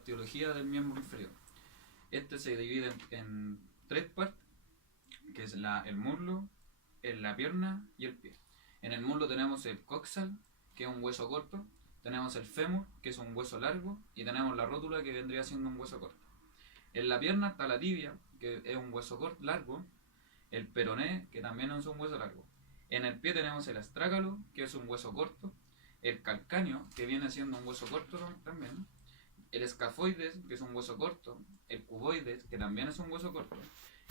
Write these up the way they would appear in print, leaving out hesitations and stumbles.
osteología del miembro inferior. Este se divide en tres partes, que es el muslo, la pierna y el pie. En el muslo tenemos el coxal, que es un hueso corto, tenemos el fémur, que es un hueso largo, y tenemos la rótula, que vendría siendo un hueso corto. En la pierna está la tibia, que es un hueso corto, largo, el peroné, que también es un hueso largo. En el pie tenemos el astrágalo, que es un hueso corto, el calcáneo, que viene siendo un hueso corto también, el escafoides, que es un hueso corto, el cuboides, que también es un hueso corto,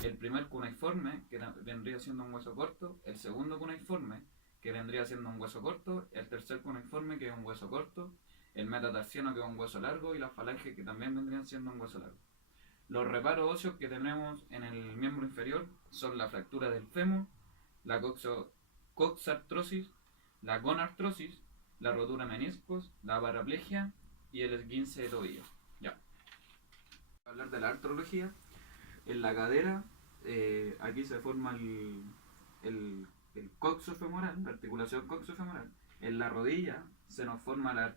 el primer cuneiforme, que vendría siendo un hueso corto, el segundo cuneiforme, que vendría siendo un hueso corto, el tercer cuneiforme, que es un hueso corto, el metatarsiano, que es un hueso largo, y la falange, que también vendrían siendo un hueso largo. Los reparos óseos que tenemos en el miembro inferior son la fractura del fémur, la coxartrosis, la gonartrosis, la rotura de meniscos, la paraplegia y el esguince de tobillo. Ya. Hablar de la artrología. En la cadera, aquí se forma el coxofemoral, la articulación coxofemoral. En la rodilla se nos forman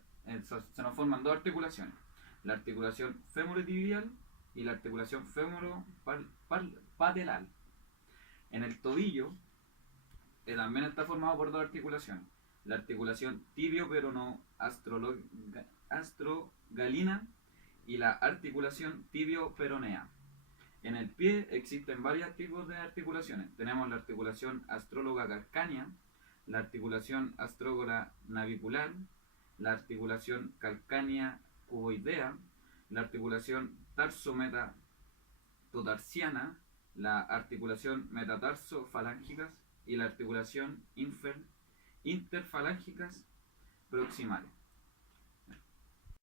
dos articulaciones: la articulación femorotibial y la articulación femoropatelar. En el tobillo también está formado por dos articulaciones: la articulación tibio-peronoastrogalina y la articulación tibio-peronea. En el pie existen varios tipos de articulaciones. Tenemos la articulación astróloga calcánea, la articulación astrógola navicular, la articulación calcánea cuboidea, la articulación tarsometatotarsiana, la articulación metatarso-falángicas y la articulación interfalángicas proximales.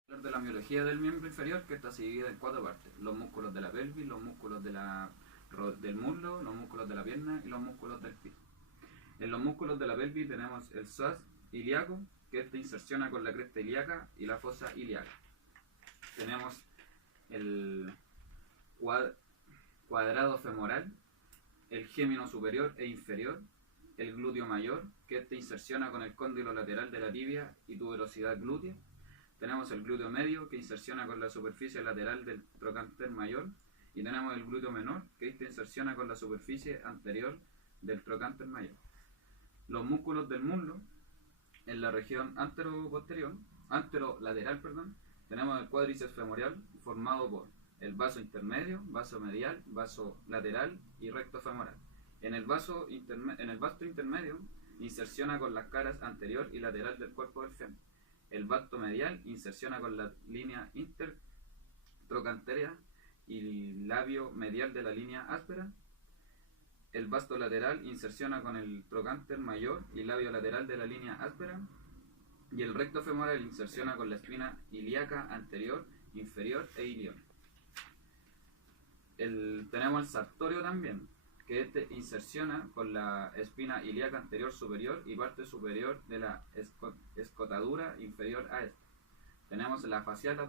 Hablar de la miología del miembro inferior, que esta se divide en cuatro partes: los músculos de la pelvis, los músculos del muslo, los músculos de la pierna y los músculos del pie. En los músculos de la pelvis tenemos el psoas ilíaco, que este inserciona con la cresta ilíaca y la fosa ilíaca. Tenemos el cuadrado femoral, el gémino superior e inferior, el glúteo mayor, que este inserciona con el cóndilo lateral de la tibia y tuberosidad glútea. Tenemos el glúteo medio, que inserciona con la superficie lateral del trocánter mayor, y tenemos el glúteo menor, que este inserciona con la superficie anterior del trocánter mayor. Los músculos del muslo, en la región anterolateral, tenemos el cuádriceps femoral, formado por el vaso intermedio, vaso medial, vaso lateral y recto femoral. En el vasto intermedio inserciona con las caras anterior y lateral del cuerpo del fémur. El vasto medial inserciona con la línea intertrocanterea y labio medial de la línea áspera. El vasto lateral inserciona con el trocánter mayor y labio lateral de la línea áspera. Y el recto femoral inserciona con la espina ilíaca anterior, inferior e ilion. Tenemos el sartorio también, que este inserciona con la espina ilíaca anterior superior y parte superior de la escotadura inferior a esta. Tenemos la fasciata,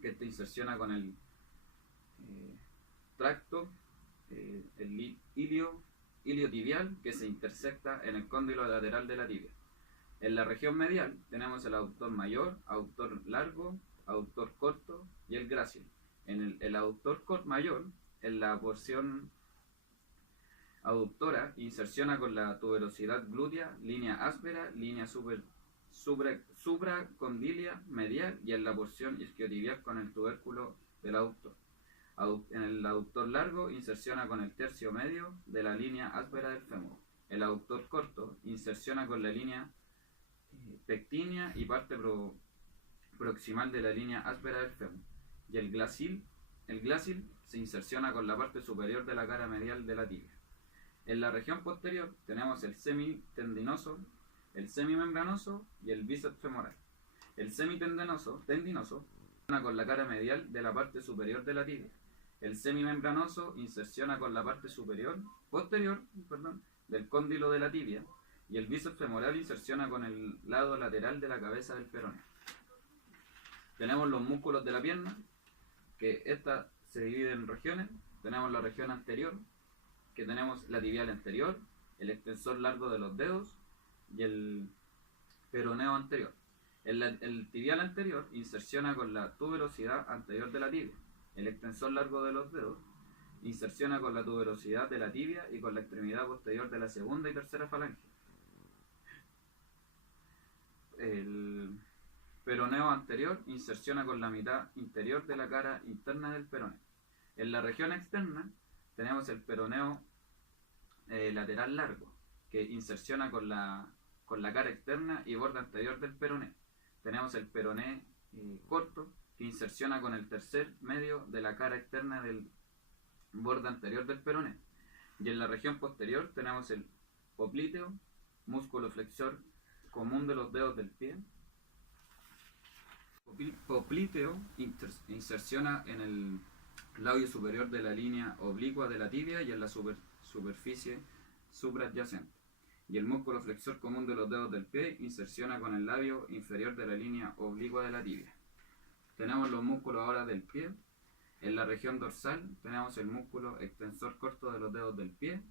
que este inserciona con el tracto, el iliotibial, que se intersecta en el cóndilo lateral de la tibia. En la región medial tenemos el aductor mayor, aductor largo, aductor corto y el grácil. En el aductor mayor, en la porción aductora, inserciona con la tuberosidad glútea, línea áspera, línea supracondilia medial, y en la porción isquiotibial con el tubérculo del aductor. En el aductor largo inserciona con el tercio medio de la línea áspera del fémur. El aductor corto inserciona con la línea pectínea y parte proximal de la línea áspera del fémur. Y el glácil se inserciona con la parte superior de la cara medial de la tibia. En la región posterior tenemos el semitendinoso, el semimembranoso y el bíceps femoral. El semitendinoso inserciona con la cara medial de la parte superior de la tibia. El semimembranoso inserciona con la parte posterior del cóndilo de la tibia, y el bíceps femoral inserciona con el lado lateral de la cabeza del peroné. Tenemos los músculos de la pierna, que esta se divide en regiones. Tenemos la región anterior, que tenemos la tibial anterior, el extensor largo de los dedos y el peroneo anterior. El tibial anterior inserciona con la tuberosidad anterior de la tibia. El extensor largo de los dedos inserciona con la tuberosidad de la tibia y con la extremidad posterior de la segunda y tercera falange. El peroneo anterior inserciona con la mitad interior de la cara interna del peroné. En la región externa tenemos el peroneo lateral largo, que inserciona con la cara externa y borde anterior del peroné. Tenemos el peroné corto, que inserciona con el tercer medio de la cara externa del borde anterior del peroné. Y en la región posterior tenemos el popliteo, músculo flexor común de los dedos del pie. Popliteo inserciona en el labio superior de la línea oblicua de la tibia y en la superficie supraadyacente. Y el músculo flexor común de los dedos del pie inserciona con el labio inferior de la línea oblicua de la tibia. Tenemos los músculos ahora del pie. En la región dorsal tenemos el músculo extensor corto de los dedos del pie.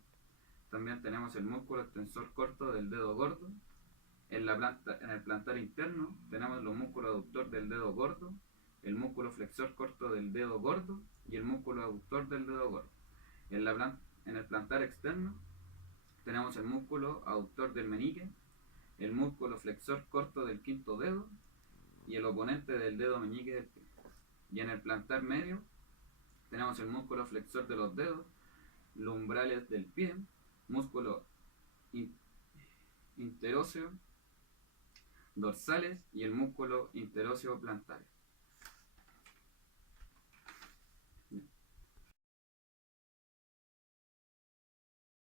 También tenemos el músculo extensor corto del dedo gordo. En el plantar interno tenemos los músculos aductor del dedo gordo, el músculo flexor corto del dedo gordo y el músculo aductor del dedo gordo. En el plantar externo tenemos el músculo aductor del meñique, el músculo flexor corto del quinto dedo y el oponente del dedo meñique del pie. Y en el plantar medio tenemos el músculo flexor de los dedos, lumbrales del pie, músculo interóseo dorsales y el músculo interóseo plantares.